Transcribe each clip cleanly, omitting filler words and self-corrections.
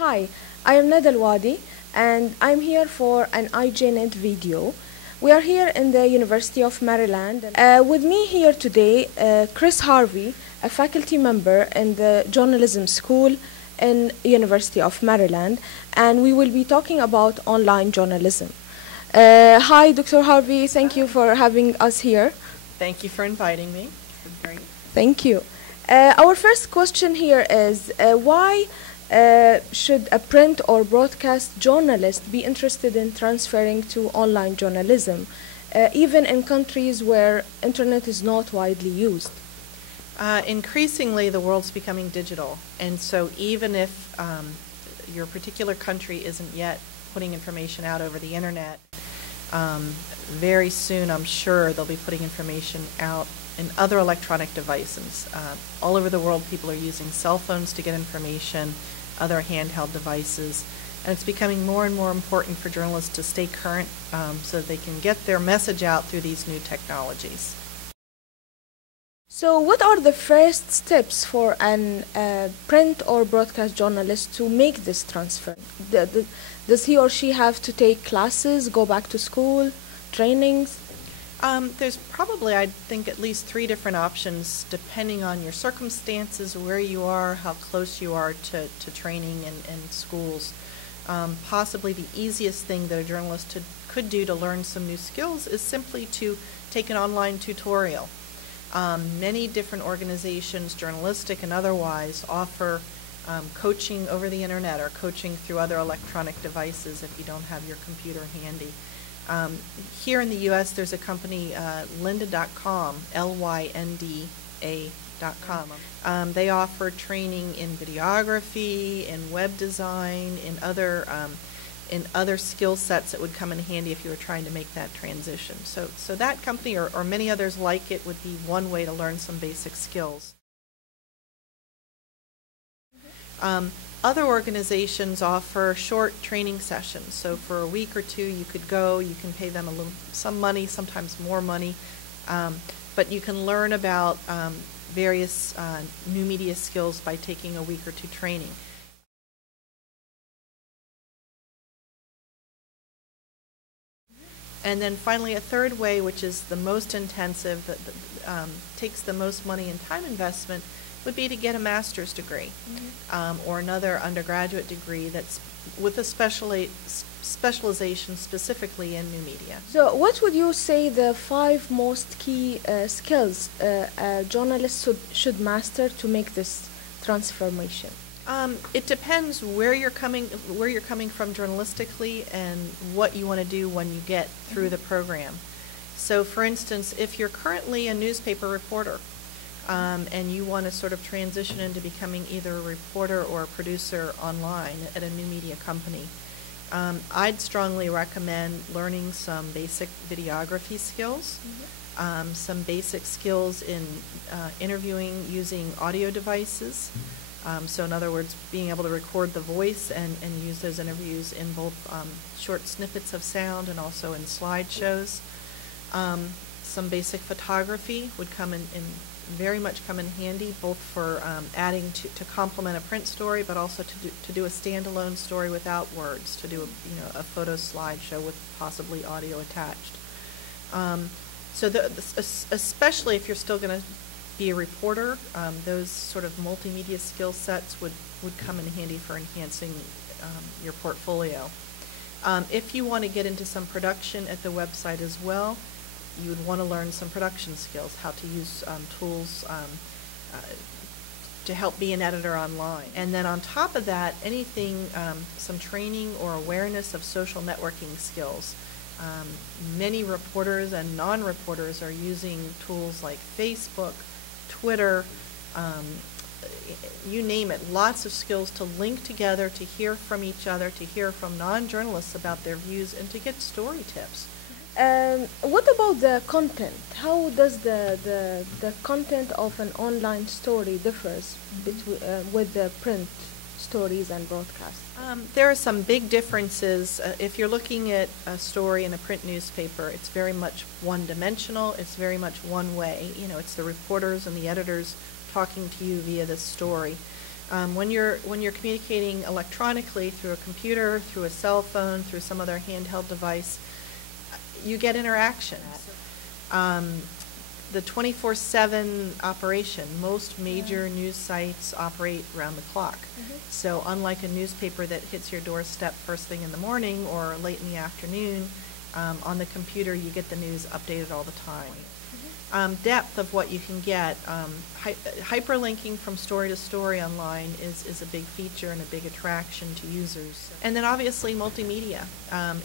Hi, I am Nada Alwadi and I'm here for an IJNet video. We are here in the University of Maryland. With me here today, Chris Harvey, a faculty member in the journalism school in University of Maryland, and we will be talking about online journalism. Hi, Dr. Harvey. Thank you for having us here. Thank you for inviting me. It's great. Thank you. Our first question here is why should a print or broadcast journalist be interested in transferring to online journalism, even in countries where internet is not widely used? Increasingly, the world's becoming digital, and so even if your particular country isn't yet putting information out over the internet, very soon I'm sure they'll be putting information out in other electronic devices. All over the world, people are using cell phones to get information, other handheld devices, and it's becoming more and more important for journalists to stay current so that they can get their message out through these new technologies. So what are the first steps for an print or broadcast journalist to make this transfer? Does he or she have to take classes, go back to school, trainings? There's probably, I think, at least 3 different options depending on your circumstances, where you are, how close you are to training and schools. Possibly the easiest thing that a journalist could do to learn some new skills is simply to take an online tutorial. Many different organizations, journalistic and otherwise, offer coaching over the internet or coaching through other electronic devices if you don't have your computer handy. Here in the U.S., there's a company, lynda.com, Lynda.com. They offer training in videography, in web design, in other skill sets that would come in handy if you were trying to make that transition. So that company or many others like it would be one way to learn some basic skills. Other organizations offer short training sessions. So for a week or 2 you could go, you can pay them some money, sometimes more money, but you can learn about various new media skills by taking a week or 2 training. And then finally a third way, which is the most intensive, that takes the most money and time investment, would be to get a master's degree or another undergraduate degree that's with a specialization specifically in new media. So what would you say the 5 most key skills a journalist should master to make this transformation? It depends where you're coming from journalistically and what you want to do when you get through the program. So for instance, if you're currently a newspaper reporter, and you want to sort of transition into becoming either a reporter or a producer online at a new media company, I'd strongly recommend learning some basic videography skills, some basic skills in interviewing using audio devices. So in other words, being able to record the voice and use those interviews in both short snippets of sound and also in slideshows. Some basic photography would very much come in handy, both for adding to complement a print story, but also to do a standalone story without words, to do a photo slideshow with possibly audio attached. So especially if you're still going to be a reporter, those sort of multimedia skill sets would come in handy for enhancing your portfolio. If you want to get into some production at the website as well, you would want to learn some production skills, how to use tools to help be an editor online. And then on top of that, some training or awareness of social networking skills. Many reporters and non-reporters are using tools like Facebook, Twitter, you name it, lots of skills to link together, to hear from each other, to hear from non-journalists about their views, and to get story tips. What about the content? How does the content of an online story differs with the print stories and broadcasts? There are some big differences. If you're looking at a story in a print newspaper, it's very much one-dimensional. It's very much one way. It's the reporters and the editors talking to you via the story. When you're communicating electronically through a computer, through a cell phone, through some other handheld device, you get interaction. The 24/7 operation, most major news sites operate around the clock. So unlike a newspaper that hits your doorstep first thing in the morning or late in the afternoon, on the computer you get the news updated all the time. Depth of what you can get, hyperlinking from story to story online is a big feature and a big attraction to users. And then obviously multimedia.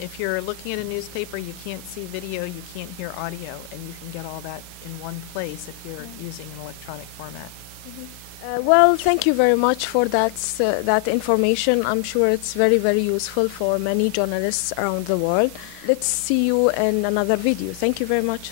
If you're looking at a newspaper, you can't see video, you can't hear audio, and you can get all that in one place if you're using an electronic format. Well, thank you very much for that information. I'm sure it's very, very useful for many journalists around the world. Let's see you in another video. Thank you very much.